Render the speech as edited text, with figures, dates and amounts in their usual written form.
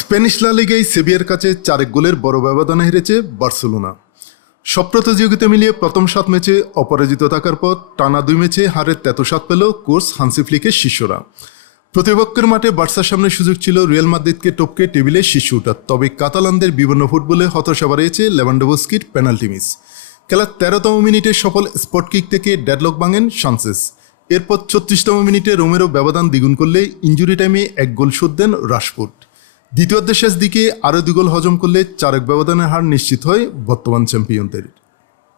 Spanish লা লিগায় severe কাছে 4 গোলের বড় ব্যবধানে হেরেছে বার্সেলোনা। সব প্রতিযোগিতা মিলিয়ে প্রথম 7 ম্যাচে অপরাজিত থাকার পর টানা 2 ম্যাচে হারের তেতো-স্বাদ পেল কোচ হান্সি ফ্লিকের শিষ্যরা। প্রতিপক্ষের মাঠে বার্সার সামনে সুযোগ ছিল রিয়াল মাদ্রিদকে টপকে টেবিলে শীর্ষে ওঠার, তবে কাতালানদের বিভিন্ন ফুটবলে হতাশা বাড়িয়েছে লেভানডোভস্কির পেনাল্টি মিস। খেলার 13তম মিনিটে সফল স্পট কিক থেকে ডেডলক ভাঙেন সানচেজ। এরপর 34তম মিনিটে রোমেরো ব্যবধান দ্বিগুণ করলে ইনজুরি টাইমে 1 গোল শোধ দেন রাশফোর্ড। দ্বিতীয়ার্ধের শেষ দিকে আরও 2 গোল হজম করলে 4-1 ব্যবধানের হার নিশ্চিত হয় বর্তমান চ্যাম্পিয়নদের।